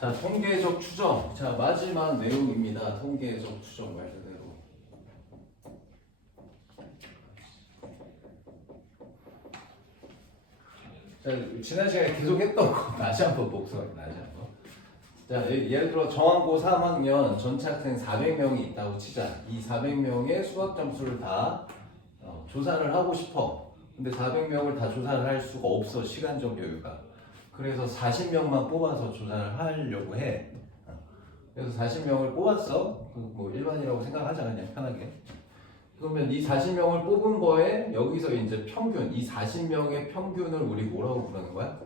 자, 통계적 추정. 자, 마지막 내용입니다. 통계적 추정 말 그대로. 자, 지난 시간에 계속 했던 거 다시 한번 복습합니다. 다시 한번. 자, 예를 들어 정한고 3학년 전체 학생 400명이 있다고 치자. 이 400명의 수학 점수를 다 조사를 하고 싶어. 근데 400명을 다 조사를 할 수가 없어. 시간적 여유가. 그래서 40명만 뽑아서 조사를 하려고 해. 그래서 40명을 뽑았어. 뭐 일반이라고 생각하자 그냥 편하게. 그러면 이 40명을 뽑은 거에 여기서 이제 평균, 이 40명의 평균을 우리 뭐라고 부르는 거야?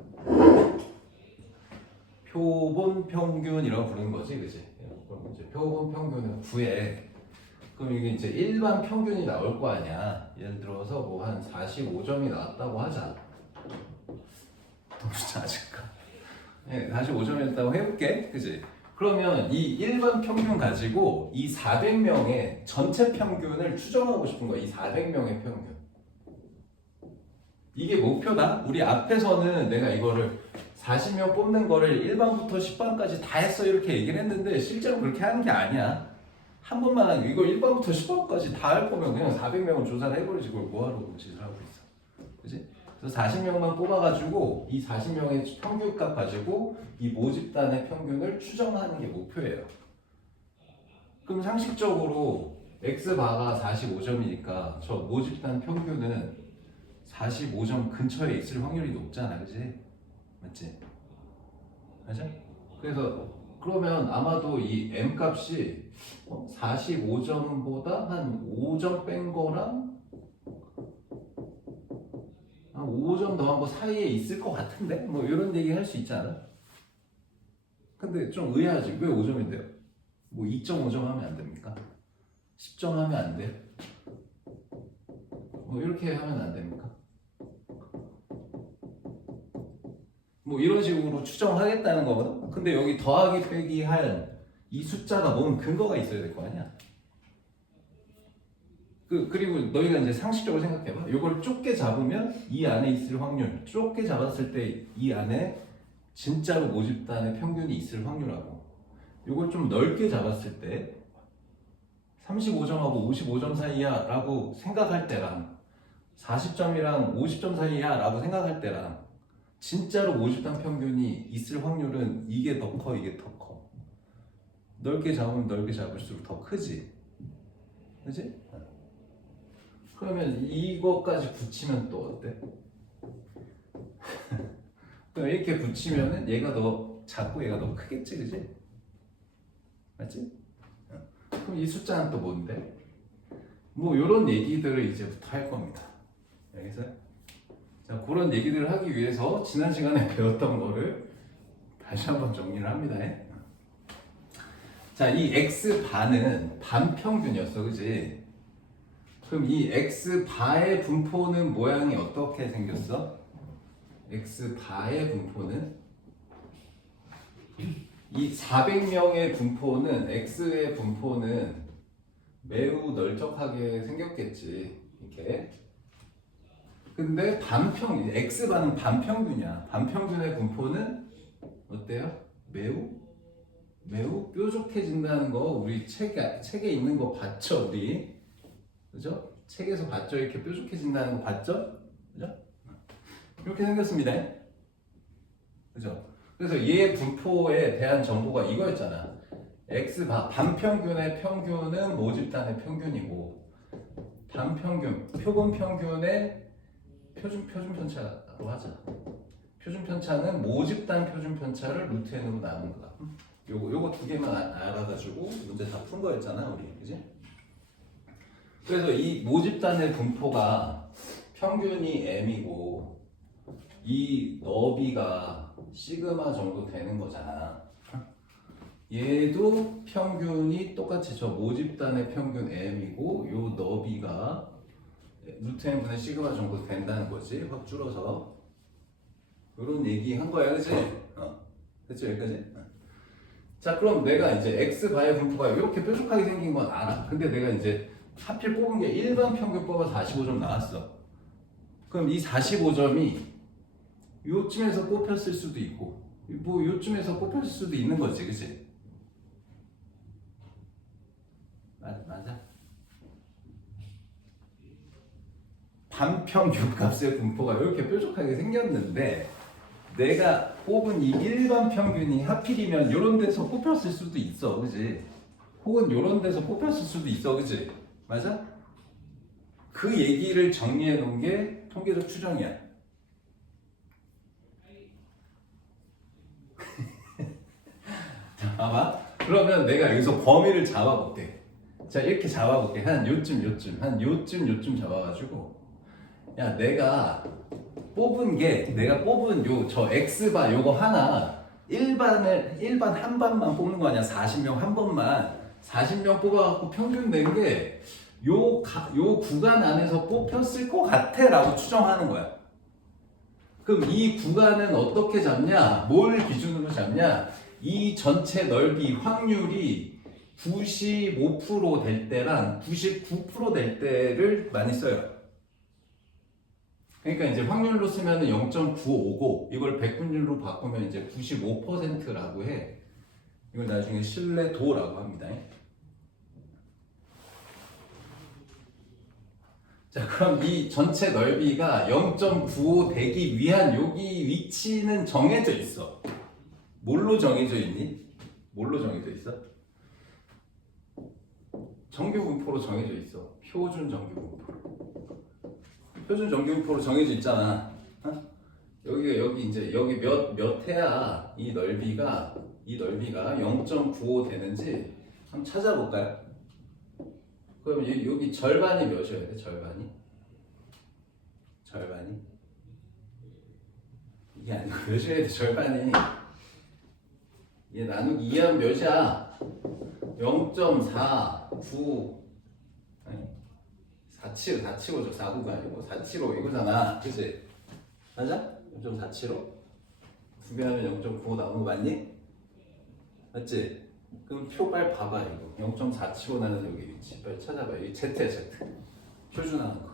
표본 평균이라고 부르는 거지, 그지? 그럼 이제 표본 평균을 구해. 그럼 이게 이제 일반 평균이 나올 거 아니야. 예를 들어서 뭐 한 45점이 나왔다고 하자. 너무 작을까? 네, 45점이었다고 해볼게, 그지? 그러면 이 일반 평균 가지고 이 400명의 전체 평균을 추정하고 싶은 거야. 이 400명의 평균. 이게 목표다. 우리 앞에서는 내가 이거를 40명 뽑는 거를 1반부터 10반까지 다 했어 이렇게 얘기를 했는데 실제로 그렇게 하는 게 아니야. 한 번만 하고 이거 1반부터 10반까지 다 할 거면 그냥 400명을 조사를 해버리지 그걸 뭐하러 그 짓을 하고 있어. 그지? 그래서 40명만 뽑아가지고 이 40명의 평균값 가지고 이 모집단의 평균을 추정하는 게 목표예요. 그럼 상식적으로 X바가 45점이니까 저 모집단 평균은 45점 근처에 있을 확률이 높잖아, 그지? 맞지? 맞아? 그래서 그러면 아마도 이 M 값이 45점보다 한 5점 뺀 거랑 한 5점 더한 거 사이에 있을 것 같은데? 뭐 이런 얘기 할 수 있지 않아? 근데 좀 의아하지. 왜 5점인데요? 뭐 2.5점 하면 안 됩니까? 10점 하면 안 돼? 뭐 이렇게 하면 안 됩니까? 뭐 이런 식으로 추정하겠다는 거거든? 근데 여기 더하기 빼기 할 이 숫자가 뭔 근거가 있어야 될 거 아니야? 그리고 너희가 이제 상식적으로 생각해봐. 이걸 좁게 잡으면 이 안에 있을 확률, 좁게 잡았을 때 이 안에 진짜로 모집단의 평균이 있을 확률하고 이걸 좀 넓게 잡았을 때 35점하고 55점 사이야 라고 생각할 때랑 40점이랑 50점 사이야 라고 생각할 때랑 진짜로 모집단 평균이 있을 확률은 이게 더 커, 이게 더 커. 넓게 잡으면 넓게 잡을수록 더 크지. 그치? 그러면 이거까지 붙이면 또 어때? 그럼 이렇게 붙이면은 얘가 더 작고 얘가 더 크겠지, 그치? 맞지? 그럼 이 숫자는 또 뭔데? 뭐 이런 얘기들을 이제부터 할 겁니다. 알겠어요? 자, 그런 얘기들을 하기 위해서 지난 시간에 배웠던 거를 다시 한번 정리를 합니다. 자, 이 X바는 반평균이었어, 그치? 그럼 이 X바의 분포는 모양이 어떻게 생겼어? X바의 분포는 이 400명의 분포는 X의 분포는 매우 널쩍하게 생겼겠지. 이렇게. 근데 X바는 반평균이야. 반평균의 분포는 어때요? 매우 뾰족해진다는 거 우리 책에 있는 거 봤죠, 우리? 그죠? 책에서 봤죠? 이렇게 뾰족해진다는 거 봤죠? 그죠? 이렇게 생겼습니다. 그죠? 그래서 얘 분포에 대한 정보가 이거였잖아. X바, 반평균의 평균은 모집단의 평균이고 반평균, 표본 평균의 표준 편차로 하자. 표준 편차는 모집단 표준 편차를 루트 n으로 나눈 거다. 요거 두 개만 알아가지고 문제 다 푼 거였잖아, 우리. 그지? 그래서 이 모집단의 분포가 평균이 m이고 이 너비가 시그마 정도 되는 거잖아. 얘도 평균이 똑같이 저 모집단의 평균 m이고 요 너비가 루트 n분의 시그마 정도 된다는 거지. 확 줄어서 이런 얘기 한 거야, 그치? 됐죠, 여기까지? 자, 그럼 내가 이제 X바의 분포가 이렇게 뾰족하게 생긴 건 알아. 근데 내가 이제 하필 뽑은 게 일반 평균 뽑아서 45점 나왔어. 그럼 이 45점이 요쯤에서 뽑혔을 수도 있고 뭐 요쯤에서 뽑혔을 수도 있는 거지, 그치? 맞아. 반평균 값의 분포가 이렇게 뾰족하게 생겼는데 내가 뽑은 이 일반 평균이 하필이면 이런 데서 뽑혔을 수도 있어, 그치? 혹은 이런 데서 뽑혔을 수도 있어, 그치? 맞아? 그 얘기를 정리해 놓은 게 통계적 추정이야. 자, 봐봐. 그러면 내가 여기서 범위를 잡아볼게. 자, 이렇게 잡아볼게. 한 요쯤 잡아가지고. 야, 내가 뽑은 저 X바 요거 하나, 일반 한 번만 뽑는 거 아니야? 40명 한 번만. 40명 뽑아갖고 평균 낸 게, 요 구간 안에서 뽑혔을 것 같아 라고 추정하는 거야. 그럼 이 구간은 어떻게 잡냐? 뭘 기준으로 잡냐? 이 전체 넓이 확률이 95% 될 때랑 99% 될 때를 많이 써요. 그러니까 이제 확률로 쓰면은 0.950, 이걸 백분율로 바꾸면 이제 95%라고 해. 이걸 나중에 신뢰도라고 합니다. 자, 그럼 이 전체 넓이가 0.95 되기 위한 여기 위치는 정해져 있어. 뭘로 정해져 있니? 뭘로 정해져 있어? 정규 분포로 정해져 있어. 표준 정규 분포. 표준 정규 분포로 정해져 있잖아. 어? 여기 몇 해야 이 넓이가 0.95 되는지 한번 찾아볼까요? 그럼 여기 절반이 몇이어야 돼? 절반이? 이게 아니고 몇이어야 돼? 절반이. 얘 나누기 2하면 몇이야? 0.49 아니 475죠. 49가 아니고 475 이거잖아. 그치? 맞아? 0.475? 두 배 하면 0.95 나오는 거 맞니? 맞지? 그럼 표 빨리 봐봐 이거. 0.475 나는 여기 위치 빨리 찾아봐. 여기 Z야 Z. 표준하는 거.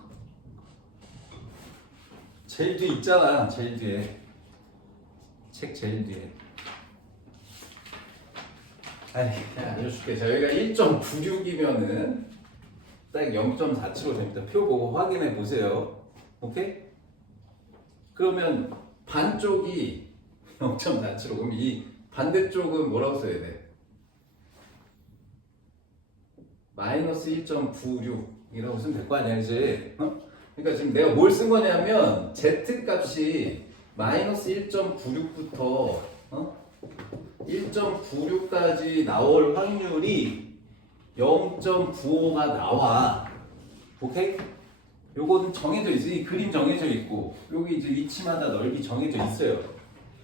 제일 뒤에 있잖아. 제일 뒤에. 책 제일 뒤에. 아이, 그냥 알려줄게. 자, 여기가 1.96이면은 딱 0.475 됩니다. 표 보고 확인해 보세요. 오케이? 그러면 반쪽이 0.475. 그럼 이 반대쪽은 뭐라고 써야 돼? 마이너스 1.96이라고 쓰면 될 거 아니야, 이제? 그러니까 지금 내가 뭘 쓴 거냐면 Z 값이 마이너스 1.96부터 1.96까지 나올 확률이 0.95가 나와. 오케이? 요거는 정해져 있어. 이 그림 정해져 있고 여기 이제 위치마다 넓이 정해져 있어요.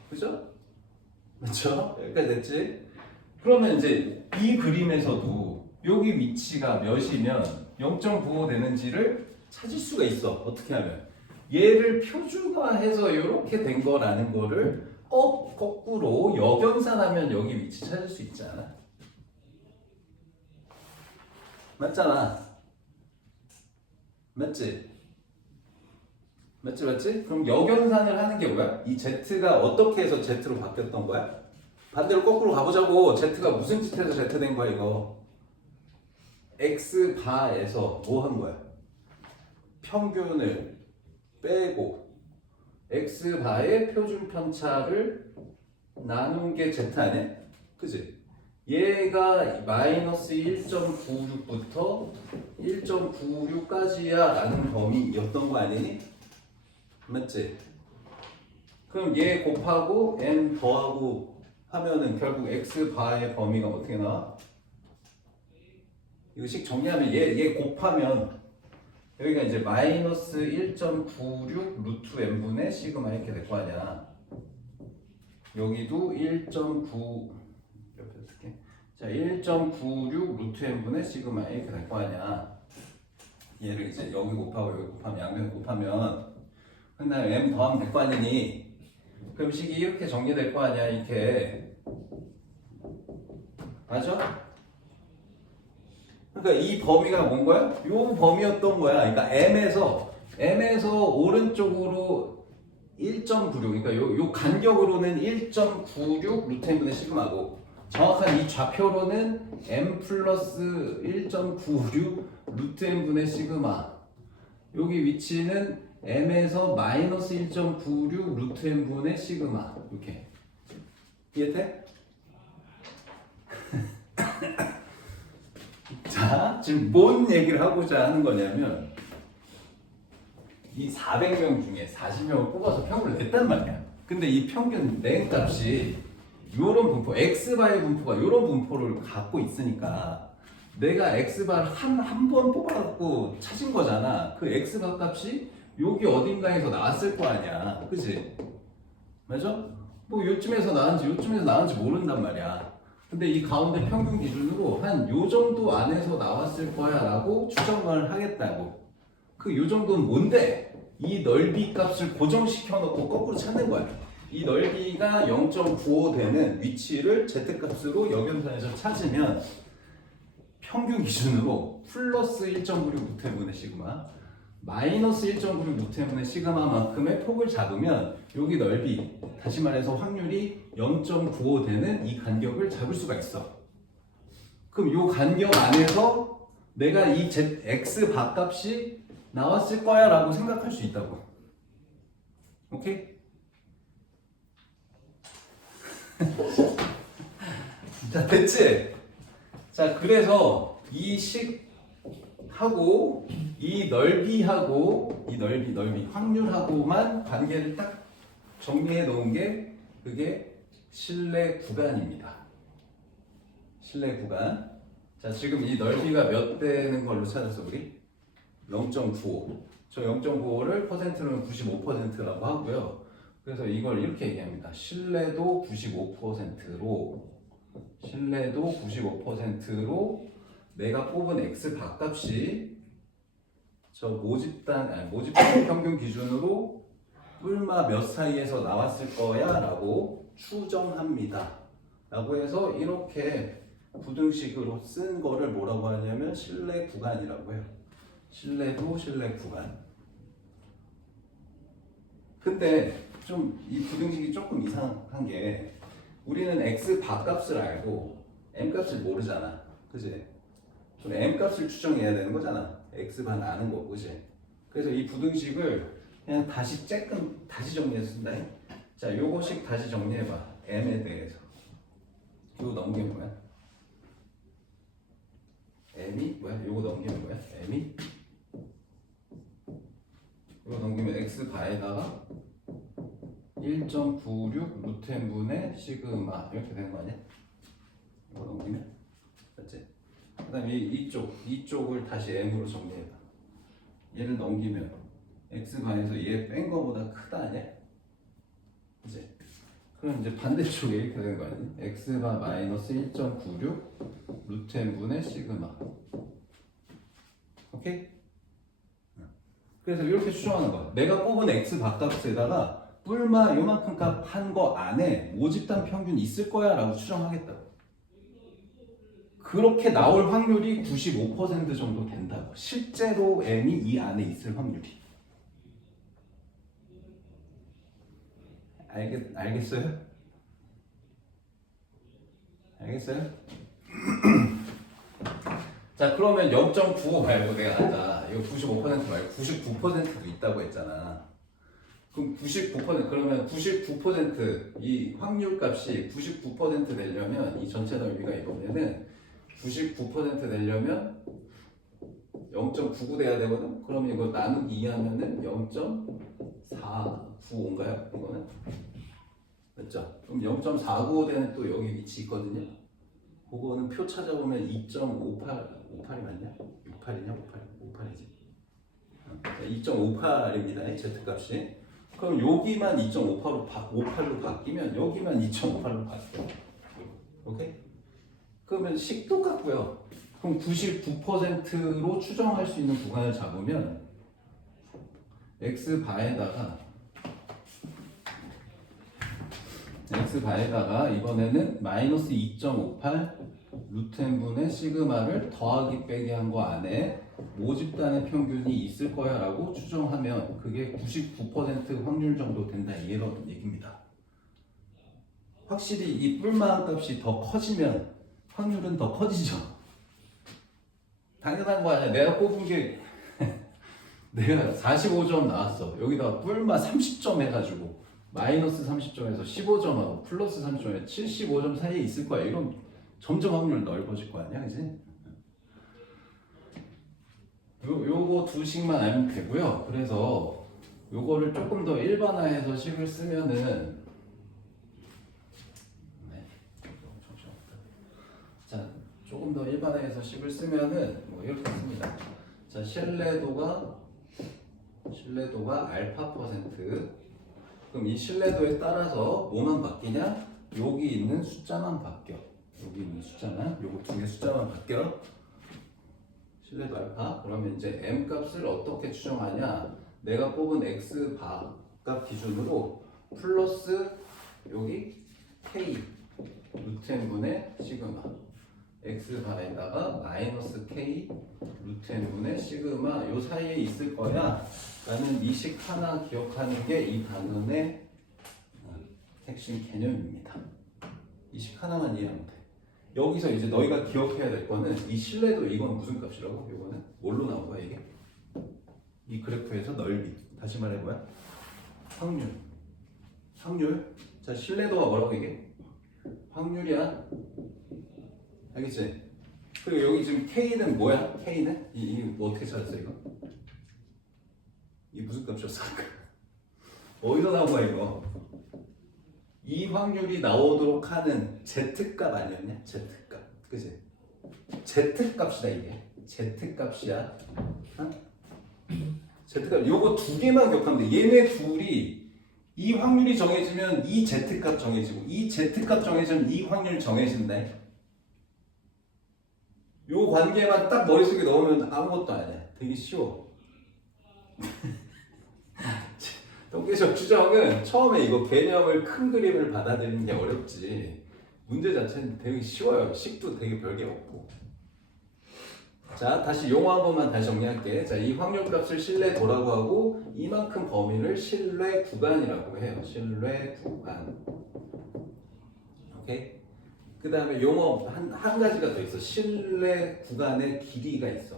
그죠? 그렇죠? 여기까지 됐지? 그러면 이제 이 그림에서도 여기 위치가 몇이면 0.95 되는지를 찾을 수가 있어. 어떻게 하면? 얘를 표준화해서 이렇게 된 거라는 거를 거꾸로 역연산하면 여기 위치 찾을 수 있잖아. 맞잖아. 맞지? 맞지? 그럼 역연산을 하는 게 뭐야? 이 Z가 어떻게 해서 Z로 바뀌었던 거야? 반대로 거꾸로 가보자고. Z가 무슨 짓해서 Z 된 거야 이거? X바에서 뭐 한 거야? 평균을 빼고 X바의 표준 편차를 나눈 게 Z 아니야? 그치? 얘가 마이너스 1.96부터 1.96까지야 라는 범위였던 거 아니니? 맞지? 그럼 얘 곱하고 n 더하고 하면은 결국 X바의 범위가 어떻게 나와? 이거 식 정리하면 얘 곱하면 여기가 이제 마이너스 1.96 루트 n분의 시그마 이렇게 될 거 아니야. 여기도 1.9 옆에 쓸게. 자, 1.96 루트 n분의 시그마 이렇게 될 거 아니야. 얘를 이제 여기 곱하고 여기 곱하면 양변 곱하면 그다음에 m 더하면 될 거 아니니. 그럼 식이 이렇게 정리될 거 아니야 이렇게. 맞아? 그러니까 이 범위가 뭔 거야? 요 범위였던 거야. 그러니까 M에서 오른쪽으로 1.96 그러니까 요 간격으로는 1.96 루트 n분의 시그마고 정확한 이 좌표로는 m 플러스 1.96 루트 n분의 시그마 여기 위치는 m에서 마이너스 1.96 루트 n분의 시그마 이렇게 이해돼? 자 지금 뭔 얘기를 하고자 하는 거냐면 이 400명 중에 40명을 뽑아서 평균을 냈단 말이야. 근데 이 평균 낸 값이 요런 분포, x바의 분포가 요런 분포를 갖고 있으니까 내가 x바를 한 번 뽑아갖고 찾은 거잖아. 그 x바 값이 여기 어딘가에서 나왔을 거 아니야. 그치? 맞아? 뭐 요쯤에서 나왔는지 요쯤에서 나왔는지 모른단 말이야. 근데 이 가운데 평균 기준으로 한 요 정도 안에서 나왔을 거야 라고 추정을 하겠다고. 그 요 정도는 뭔데? 이 넓이 값을 고정시켜 놓고 거꾸로 찾는 거야. 이 넓이가 0.95 되는 위치를 z값으로 역연선에서 찾으면 평균 기준으로 플러스 1.96 루트 n분의 시그마 마이너스 1.96 루트 n분의 시그마만큼의 폭을 잡으면 여기 넓이 다시 말해서 확률이 0.95 되는 이 간격을 잡을 수가 있어. 그럼 이 간격 안에서 내가 이 x 바값이 나왔을 거야 라고 생각할 수 있다고. 오케이? 자 됐지? 자 그래서 이 식하고 이 넓이하고 이 넓이 확률하고만 관계를 딱 정리해 놓은 게 그게 실내 구간입니다. 실내 구간. 자 지금 이 넓이가 몇 되는 걸로 찾았어 우리? 0.95. 저 0.95를 퍼센트로는 95%라고 하고요. 그래서 이걸 이렇게 얘기합니다. 신뢰도 95%로 내가 뽑은 x 바값이 저 모집단 평균 기준으로 뿔마 몇 사이에서 나왔을 거야 라고 추정합니다. 라고 해서 이렇게 부등식으로 쓴 거를 뭐라고 하냐면 신뢰 구간이라고 해요. 신뢰도 신뢰 구간. 근데 좀 이 부등식이 조금 이상한 게 우리는 x 바값을 알고 m 값을 모르잖아. 그지? 그럼 m 값을 추정해야 되는 거잖아. x 반 아는 거, 그지? 그래서 이 부등식을 그냥 다시 정리해서 쓴다. 자, 요거씩 다시 정리해봐. m에 대해서. 요거 넘기면 뭐야? m이 뭐야? 요거 넘기면 뭐야? m이 이거 넘기면 x 바에다가 1.96 루트 n분의 시그마 이렇게 되는 거 아니야? 이거 넘기면 맞지? 그 다음에 이쪽을 다시 m으로 정리해봐. 얘를 넘기면 x 바에서 얘 뺀 거보다 크다 아니야? 그치? 그럼 이제 반대쪽에 이렇게 되는 거 아니야? x 바 마이너스 1.96 루트 n분의 시그마. 오케이? 그래서 이렇게 추정하는 거야. 내가 뽑은 x 바값에다가 뿔마 요만큼 값 한 거 안에 모집단 평균이 있을 거야 라고 추정하겠다고. 그렇게 나올 확률이 95% 정도 된다고. 실제로 m이 이 안에 있을 확률이. 알겠어요? 알겠어요? 자 그러면 0.95 말고 내가 아까 이거 95% 말고 99%도 있다고 했잖아. 그럼 99% 그러면 99%이 확률 값이 99% 되려면 이 전체 넓이가 이거면은 99% 되려면 0.99 돼야 되거든. 그러면 이거 나누기 2 하면은 0.495인가요? 이거는 맞죠? 그럼 0.495 되는 또 여기 위치 있거든요. 그거는 표 찾아보면 2.58이 맞냐? 68이냐? 58이지. 2.58입니다. Z값이. 그럼 여기만 2.58로 바뀌면 여기만 2.58로 바뀌어요. 오케이? 그러면 식 똑같고요. 그럼 99%로 추정할 수 있는 구간을 잡으면 x 바에다가 이번에는 마이너스 2.58 루트 n분의 시그마를 더하기 빼기 한 거 안에 모집단의 평균이 있을 거야 라고 추정하면 그게 99% 확률 정도 된다 이런 얘기입니다. 확실히 이 뿔마한 값이 더 커지면 확률은 더 커지죠. 당연한 거 아니야. 내가 뽑은 게 내가 45점 나왔어. 여기다가 뿔마 30점 해가지고 마이너스 30점에서 15점하고 플러스 30점에 75점 사이에 있을 거야. 이런 점점 확률 넓어질 거 아니야, 그지? 요거 두 식만 알면 되고요. 그래서 요거를 조금 더 일반화해서 식을 쓰면은 자, 조금 더 일반화해서 식을 쓰면은 뭐 이렇게 씁니다. 자, 신뢰도가 알파 퍼센트. 그럼 이 신뢰도에 따라서 뭐만 바뀌냐? 여기 있는 숫자만 바뀌어. 여기 있는 숫자만, 요거 두 개 숫자만 바뀌어. 신뢰도 알파. 그러면 이제 m 값을 어떻게 추정하냐? 내가 뽑은 x 바 값 기준으로 플러스 여기 k 루트 n분의 시그마 x 바에다가 마이너스 k 루트 n분의 시그마 요 사이에 있을 거야 라는 이 식 하나 기억하는 게 이 단원의 핵심 개념입니다. 이 식 하나만 이해하면 돼. 여기서 이제 너희가 기억해야 될 거는 이 신뢰도 이건 무슨 값이라고? 이거는 뭘로 나온 거야 이게? 이 그래프에서 넓이. 다시 말해봐요. 확률. 자, 신뢰도가 뭐라고 이게? 확률이야. 알겠지? 그리고 여기 지금 K는 뭐야? K는? 뭐 어떻게 찾았어 이거? 이 무슨 값이었어? 어디서 나온 거야 이거? 이 확률이 나오도록 하는 Z값 아니었냐? Z값. 그치? Z값이다 이게. Z값이야. 어? Z값. 요거 두 개만 기억하면 돼. 얘네 둘이 이 확률이 정해지면 이 Z값 정해지고 이 Z값 정해지면 이 확률 정해진다. 요 관계만 딱 머릿속에 넣으면 아무것도 아니야. 되게 쉬워. 동계적 추정은 처음에 이거 개념을 큰 그림을 받아들이는 게 어렵지. 문제 자체는 되게 쉬워요. 식도 되게 별게 없고. 자, 다시 용어 한 번만 다시 정리할게. 자, 이 확률값을 신뢰도라고 하고 이만큼 범위를 신뢰 구간이라고 해요. 신뢰 구간. 오케이? 그 다음에 용어 한 가지가 더 있어. 신뢰 구간의 길이가 있어.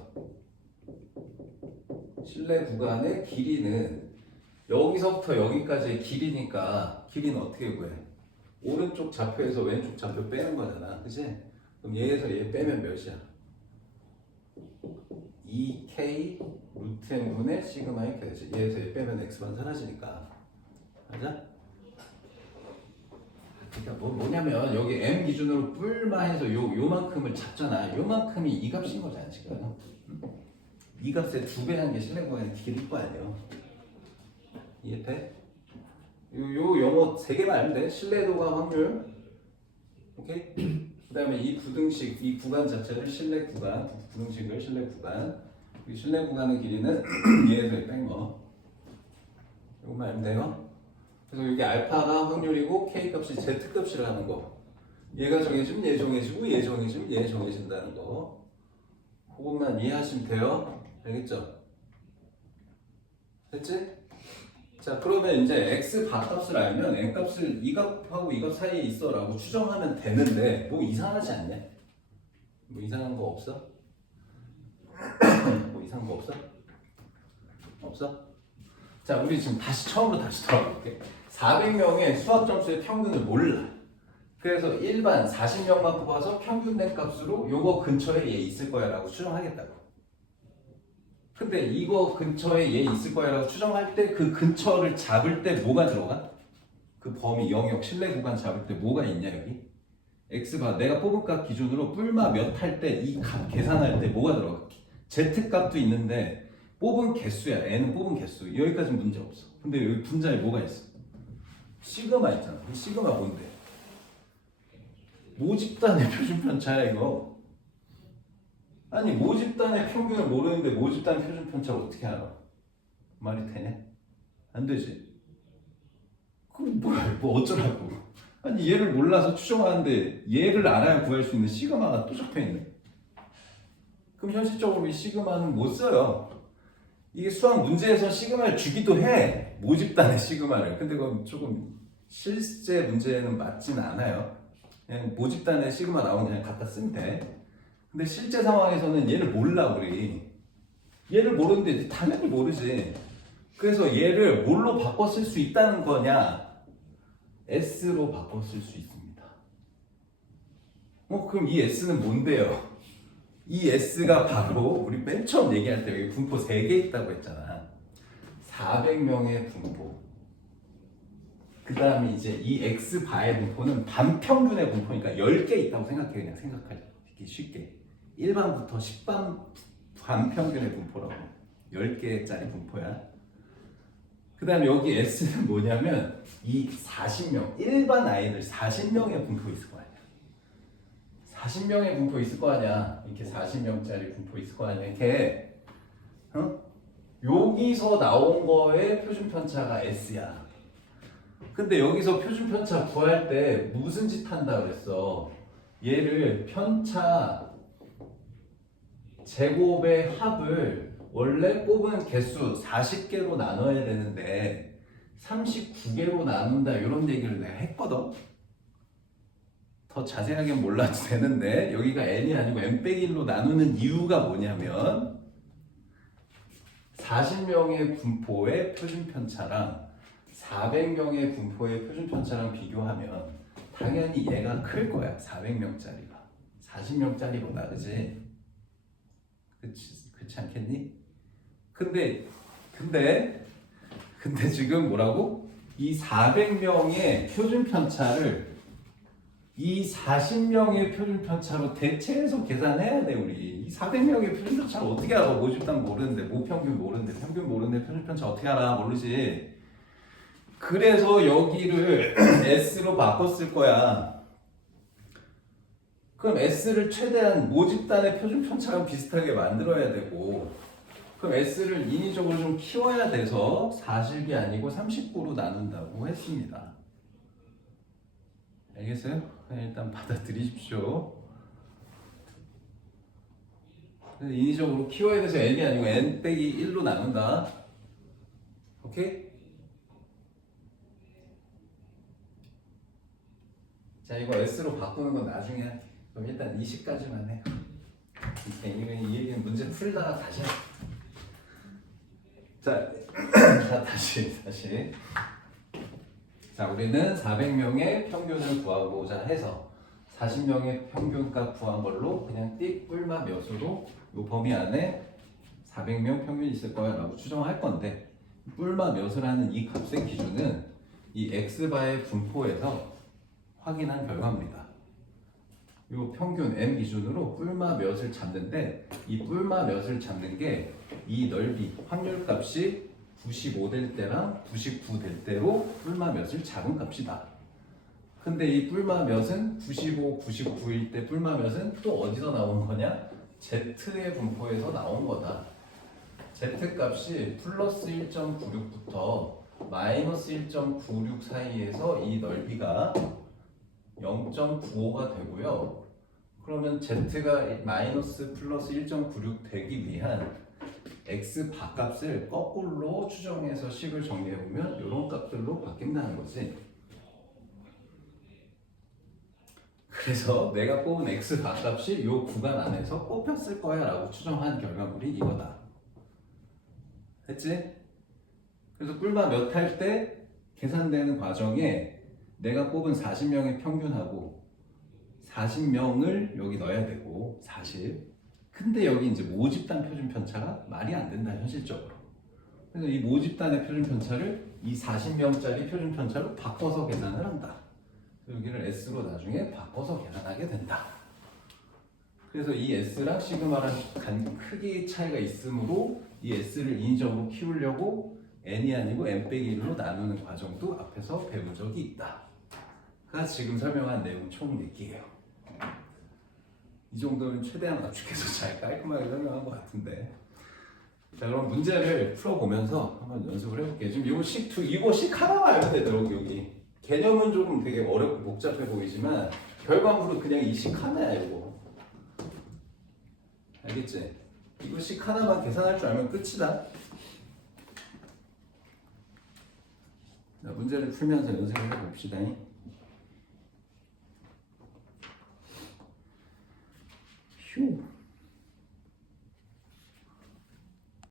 신뢰 구간의 길이는 여기서부터 여기까지의 길이니까 길이는 어떻게 구해? 오른쪽 좌표에서 왼쪽 좌표 빼는 거잖아. 그치? 그럼 얘에서 얘 빼면 몇이야? 2k 루트 n분의 시그마 이렇게 되지. 얘에서 얘 빼면 x만 사라지니까. 맞아? 그러니까 뭐냐면 여기 m 기준으로 뿔마해서 요만큼을 잡잖아. 요만큼이 이 값인 거잖아 지금. 이 값의 2배 한 게 신뢰 구간의 길일 거 아니에요. 이해돼? 요 영어 3개만 알면 돼. 신뢰도가 확률. 오케이? 그 다음에 이 부등식, 이 구간 자체를 신뢰 구간, 부등식을 신뢰 구간. 이 신뢰 구간의 길이는 얘에서 뺀 거. 이것만 알면 돼요. 그래서 이게 알파가 확률이고 K 값이 Z 값이라는 거. 얘가 정해지면 얘 정해지고 얘 정해지면 얘 정해진다는 거. 그것만 이해하시면 돼요. 알겠죠? 됐지? 자, 그러면 이제 x 바값을 알면 n 값을 이 값하고 이 값 사이에 있어 라고 추정하면 되는데 뭐 이상하지 않냐? 뭐 이상한 거 없어? 뭐 이상한 거 없어? 없어? 자, 우리 지금 처음으로 다시 돌아볼게. 400명의 수학 점수의 평균을 몰라. 그래서 일반 40명만 뽑아서 평균 낸 값으로 요거 근처에 얘 있을 거야 라고 추정하겠다고. 근데 이거 근처에 얘 있을 거야 라고 추정할 때 그 근처를 잡을 때 뭐가 들어가? 그 범위 영역 신뢰 구간 잡을 때 뭐가 있냐 여기? x바 내가 뽑은 값 기준으로 뿔마 몇 할 때 이 값 계산할 때 뭐가 들어가? z 값도 있는데 뽑은 개수야. n은 뽑은 개수. 여기까지는 문제 없어. 근데 여기 분자에 뭐가 있어? 시그마 있잖아. 이 시그마 뭔데? 모집단의 표준편차야 이거. 아니 모집단의 평균을 모르는데 모집단 표준편차를 어떻게 알아? 말이 되냐? 안 되지. 그럼 뭐 어쩌라고? 아니 얘를 몰라서 추정하는데 얘를 알아야 구할 수 있는 시그마가 또 적혀있네. 그럼 현실적으로 이 시그마는 못 써요. 이게 수학 문제에서 시그마를 주기도 해. 모집단의 시그마를. 근데 그건 조금 실제 문제는 맞진 않아요. 그냥 모집단의 시그마 나오면 그냥 갖다 쓰면 돼. 근데 실제 상황에서는 얘를 몰라 우리. 얘를 모르는데 당연히 모르지. 그래서 얘를 뭘로 바꿔 쓸 수 있다는 거냐? S로 바꿔 쓸 수 있습니다. 그럼 이 S는 뭔데요? 이 S가 바로 우리 맨 처음 얘기할 때 여기 분포 3개 있다고 했잖아. 400명의 분포. 그 다음에 이제 이 X바의 분포는 반평균의 분포니까 10개 있다고 생각해. 그냥 생각하자. 이렇게 쉽게. 1반부터 10반 반평균의 분포라고. 10개짜리 분포야. 그 다음에 여기 S는 뭐냐면 이 40명, 일반 아이들 40명의 분포 있을 거 아니야. 40명의 분포 있을 거 아니야. 이렇게 40명짜리 분포 있을 거 아니야. 이렇게 여기서 나온 거의 표준 편차가 S야. 근데 여기서 표준 편차 구할 때 무슨 짓 한다 그랬어? 얘를 편차 제곱의 합을 원래 뽑은 개수 40개로 나눠야 되는데 39개로 나눈다 이런 얘기를 내가 했거든. 더 자세하게 몰라도 되는데 여기가 n이 아니고 n-1로 나누는 이유가 뭐냐면 40명의 분포의 표준 편차랑 400명의 분포의 표준 편차랑 비교하면 당연히 얘가 클 거야. 400명짜리가 40명짜리보다. 그치 않겠니? 근데 지금 뭐라고? 이 400명의 표준 편차를 이 40명의 표준 편차로 대체해서 계산해야 돼. 우리 이 400명의 표준 편차를 어떻게 알아? 모집단 모르는데, 모평균 모르는데, 평균 모르는데 표준 편차 어떻게 알아? 모르지. 그래서 여기를 S로 바꿨을 거야. 그럼 S를 최대한 모집단의 표준 편차랑 비슷하게 만들어야 되고, 그럼 S를 인위적으로 좀 키워야 돼서 40이 아니고 39로 나눈다고 했습니다. 알겠어요? 일단 받아들이십시오. 인위적으로 키워야 돼서 n이 아니고 n-1로 나눈다. 오케이? 자, 이거 S로 바꾸는 건 나중에 할게. 그럼 일단 20까지만 해. 이 얘기는 문제 풀다가 다시 해. 자, 다시. 자, 우리는 400명의 평균을 구하고자 해서 40명의 평균값 구한 걸로 그냥 띡 뿔마 몇으로 이 범위 안에 400명 평균이 있을 거야 라고 추정할 건데, 뿔마 몇을 하는 이 값의 기준은 이 x바의 분포에서 확인한 결과입니다. 이 평균 m 기준으로 뿔마 몇을 잡는데, 이 뿔마 몇을 잡는 게 이 넓이 확률 값이 95 될 때랑 99 될 때로 뿔마 몇을 잡은 값이다. 근데 이 뿔마 몇은 95, 99일 때 뿔마 몇은 또 어디서 나온 거냐? Z의 분포에서 나온 거다. Z 값이 플러스 1.96부터 마이너스 1.96 사이에서 이 넓이가 0.95가 되고요. 그러면 Z가 마이너스 플러스 1.96 되기 위한 X 바값을 거꾸로 추정해서 식을 정리해보면 이런 값들로 바뀐다는 거지. 그래서 내가 뽑은 X 바값이 이 구간 안에서 꼽혔을 거야 라고 추정한 결과물이 이거다. 됐지? 그래서 뿔마 몇 할 때 계산되는 과정에 내가 뽑은 40명의 평균하고 40명을 여기 넣어야 되고 40. 근데 여기 이제 모집단 표준 편차가 말이 안 된다 현실적으로. 그래서 이 모집단의 표준 편차를 이 40명짜리 표준 편차로 바꿔서 계산을 한다. 여기를 S로 나중에 바꿔서 계산하게 된다. 그래서 이 S랑 시그마랑 크기 차이가 있으므로 이 S를 인위적으로 키우려고 n이 아니고 n-1로 나누는 과정도 앞에서 배운 적이 있다. 가 지금 설명한 내용 총 얘기예요. 이 정도면 최대한 압축해서 잘 깔끔하게 설명한 것 같은데. 자, 그럼 문제를 풀어보면서 한번 연습을 해볼게요. 지금 이거 식 하나만 알면 되더라고. 여기 개념은 조금 되게 어렵고 복잡해 보이지만 결과물은 그냥 이 식 하나야 이거. 알겠지? 이거 식 하나만 계산할 줄 알면 끝이다. 자, 문제를 풀면서 연습을 해봅시다. 휴.